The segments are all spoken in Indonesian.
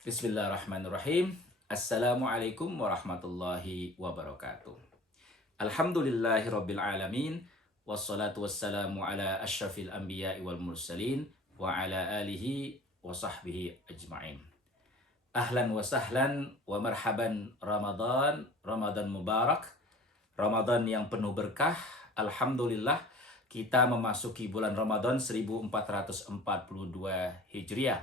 Bismillahirrahmanirrahim. Assalamualaikum warahmatullahi wabarakatuh. Alhamdulillahirabbil alamin. Wassalatu wassalamu ala asyrafil anbiya'i wal mursalin wa ala alihi wa sahbihi ajma'in. Ahlan wa sahlan wa marhaban Ramadan, Ramadan mubarak, Ramadan yang penuh berkah. Alhamdulillah kita memasuki bulan Ramadan 1442 Hijriah.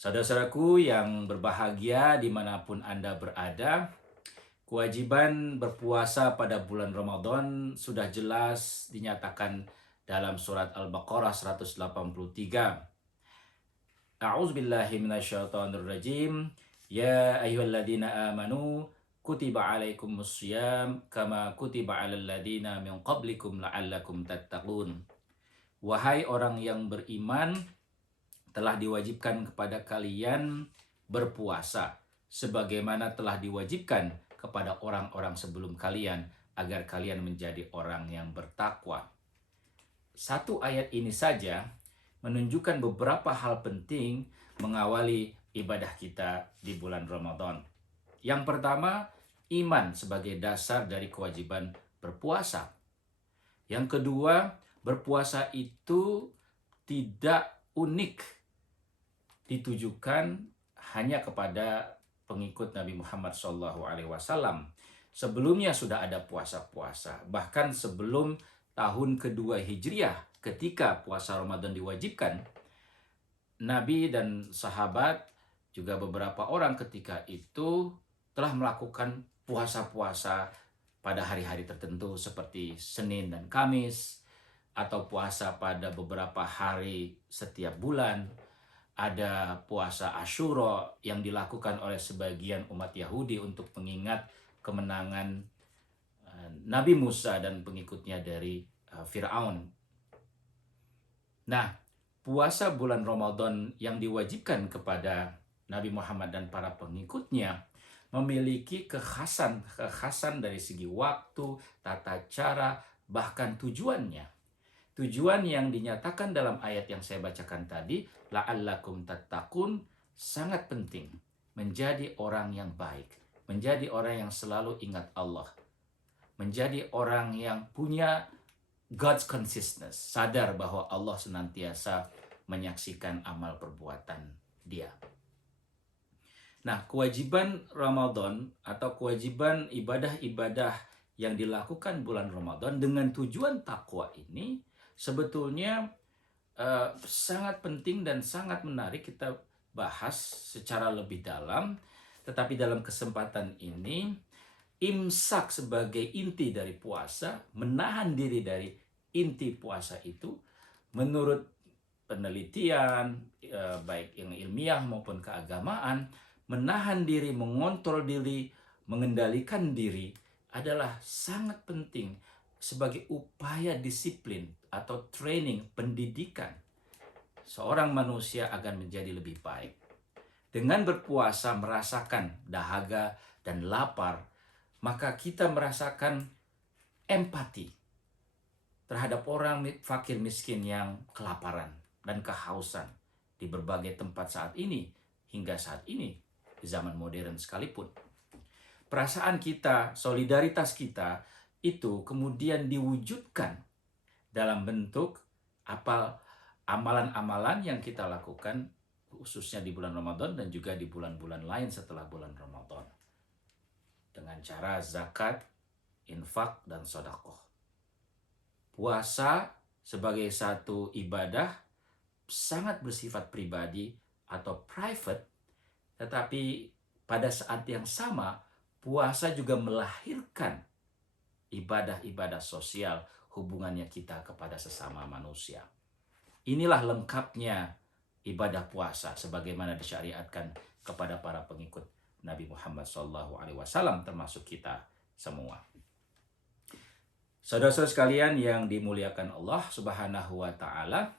Saudara-saudaraku yang berbahagia dimanapun Anda berada, kewajiban berpuasa pada bulan Ramadan sudah jelas dinyatakan dalam surat Al-Baqarah 183. A'udzubillahi minasyaitonirrajim. Ya ayyuhalladzina amanu kutiba alaikumussyam kama kutiba alal ladzina min qablikum la'allakum tattaqun. Wahai orang yang beriman, telah diwajibkan kepada kalian berpuasa sebagaimana telah diwajibkan kepada orang-orang sebelum kalian agar kalian menjadi orang yang bertakwa. Satu ayat ini saja menunjukkan beberapa hal penting mengawali ibadah kita di bulan Ramadan. Yang pertama, iman sebagai dasar dari kewajiban berpuasa. Yang kedua, berpuasa itu tidak unik ditujukan hanya kepada pengikut Nabi Muhammad SAW. Sebelumnya sudah ada puasa-puasa. Bahkan sebelum tahun kedua Hijriah, ketika puasa Ramadan diwajibkan, Nabi dan sahabat juga beberapa orang ketika itu telah melakukan puasa-puasa pada hari-hari tertentu seperti Senin dan Kamis, atau puasa pada beberapa hari setiap bulan. Ada puasa Asyura yang dilakukan oleh sebagian umat Yahudi untuk mengingat kemenangan Nabi Musa dan pengikutnya dari Fir'aun. Nah, puasa bulan Ramadan yang diwajibkan kepada Nabi Muhammad dan para pengikutnya memiliki kekhasan dari segi waktu, tata cara, bahkan tujuannya. Tujuan yang dinyatakan dalam ayat yang saya bacakan tadi, la'allakum tattaqun, sangat penting. Menjadi orang yang baik, menjadi orang yang selalu ingat Allah, menjadi orang yang punya God's consciousness, sadar bahwa Allah senantiasa menyaksikan amal perbuatan dia. Nah, kewajiban Ramadan atau kewajiban ibadah-ibadah yang dilakukan bulan Ramadan dengan tujuan takwa ini sebetulnya sangat penting dan sangat menarik kita bahas secara lebih dalam. Tetapi dalam kesempatan ini, imsak sebagai inti dari puasa, menahan diri dari inti puasa itu, menurut penelitian baik yang ilmiah maupun keagamaan, menahan diri, mengontrol diri, mengendalikan diri adalah sangat penting sebagai upaya disiplin atau training, pendidikan seorang manusia agar menjadi lebih baik. Dengan berpuasa merasakan dahaga dan lapar, maka kita merasakan empati terhadap orang fakir miskin yang kelaparan dan kehausan di berbagai tempat saat ini, hingga saat ini, di zaman modern sekalipun. Perasaan kita, solidaritas kita, itu kemudian diwujudkan dalam bentuk amalan-amalan yang kita lakukan khususnya di bulan Ramadan dan juga di bulan-bulan lain setelah bulan Ramadan. Dengan cara zakat, infak, dan sedekah. Puasa sebagai satu ibadah sangat bersifat pribadi atau private, tetapi pada saat yang sama puasa juga melahirkan ibadah-ibadah sosial, hubungannya kita kepada sesama manusia. Inilah lengkapnya ibadah puasa sebagaimana disyariatkan kepada para pengikut Nabi Muhammad SAW, termasuk kita semua. Saudara-saudara sekalian yang dimuliakan Allah Subhanahu wa Ta'ala,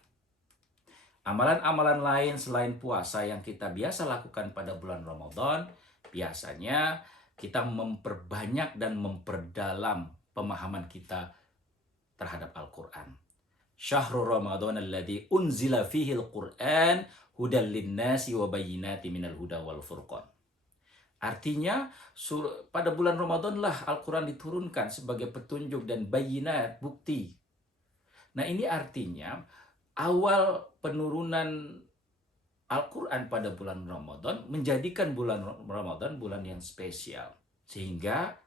amalan-amalan lain selain puasa yang kita biasa lakukan pada bulan Ramadan, biasanya kita memperbanyak dan memperdalam pemahaman kita terhadap Al-Quran. Syahrul Ramadan alladzi unzila fihi al-Qur'an hudal linnasi wa bayyinatin minal huda wal furqan. Artinya pada bulan Ramadan lah Al-Quran diturunkan sebagai petunjuk dan bayinat, bukti. Nah ini artinya awal penurunan Al-Quran pada bulan Ramadan menjadikan bulan Ramadan bulan yang spesial. Sehingga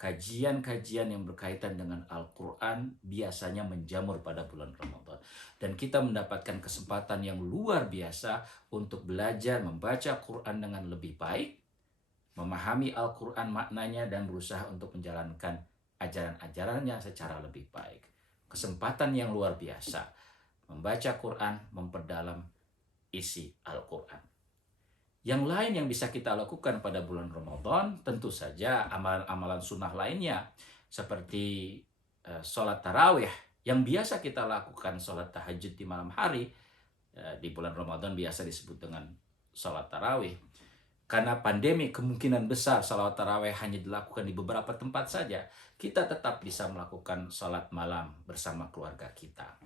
kajian-kajian yang berkaitan dengan Al-Quran biasanya menjamur pada bulan Ramadan. Dan kita mendapatkan kesempatan yang luar biasa untuk belajar membaca Quran dengan lebih baik, memahami Al-Quran maknanya, dan berusaha untuk menjalankan ajaran-ajarannya secara lebih baik. Kesempatan yang luar biasa. Membaca Quran, memperdalam isi Al-Quran. Yang lain yang bisa kita lakukan pada bulan Ramadan, tentu saja amalan-amalan sunnah lainnya, seperti sholat tarawih, yang biasa kita lakukan sholat tahajud di malam hari, di bulan Ramadan biasa disebut dengan sholat tarawih. Karena pandemi, kemungkinan besar sholat tarawih hanya dilakukan di beberapa tempat saja, kita tetap bisa melakukan sholat malam bersama keluarga kita.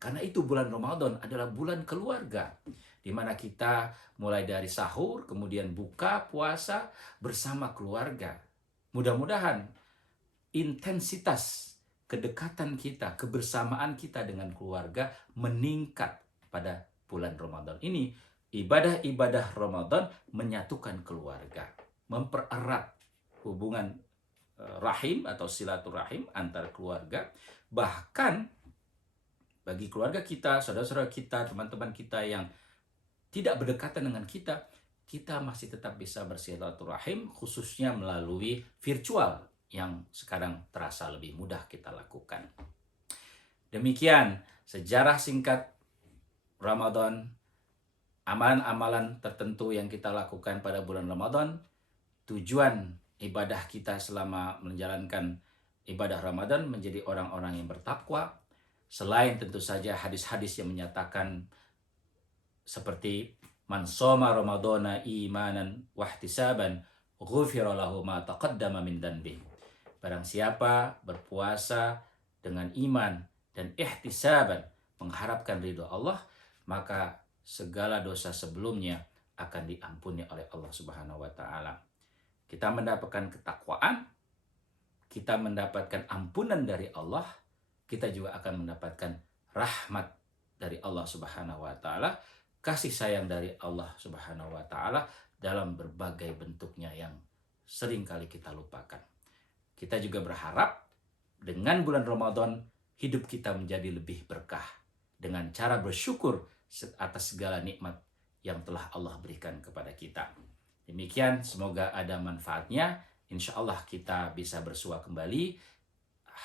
Karena itu bulan Ramadan adalah bulan keluarga, di mana kita mulai dari sahur, kemudian buka puasa bersama keluarga. Mudah-mudahan intensitas kedekatan kita, kebersamaan kita dengan keluarga meningkat pada bulan Ramadan ini. Ibadah-ibadah Ramadan menyatukan keluarga, mempererat hubungan rahim atau silaturahim antar keluarga. Bahkan bagi keluarga kita, saudara-saudara kita, teman-teman kita yang tidak berdekatan dengan kita, kita masih tetap bisa bersilaturahim, khususnya melalui virtual yang sekarang terasa lebih mudah kita lakukan. Demikian sejarah singkat Ramadan, amalan-amalan tertentu yang kita lakukan pada bulan Ramadan, tujuan ibadah kita selama menjalankan ibadah Ramadan menjadi orang-orang yang bertakwa. Selain tentu saja hadis-hadis yang menyatakan seperti man shoma ramadhana imanan wahtisaban ghufira lahu ma taqaddama min dhanbi. Barang siapa berpuasa dengan iman dan ihtisaban, mengharapkan ridho Allah, maka segala dosa sebelumnya akan diampuni oleh Allah Subhanahu wa taala. Kita mendapatkan ketakwaan, kita mendapatkan ampunan dari Allah, kita juga akan mendapatkan rahmat dari Allah Subhanahu wa taala, kasih sayang dari Allah Subhanahu wa taala dalam berbagai bentuknya yang sering kali kita lupakan. Kita juga berharap dengan bulan Ramadan hidup kita menjadi lebih berkah dengan cara bersyukur atas segala nikmat yang telah Allah berikan kepada kita. Demikian, semoga ada manfaatnya. Insya Allah kita bisa bersua kembali.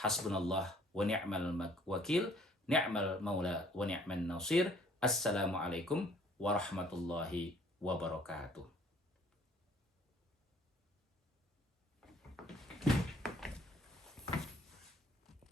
Hasbunallah wa ni'mal wakil, ni'mal maula wa ni'man nasir. Assalamualaikum warahmatullahi wabarakatuh.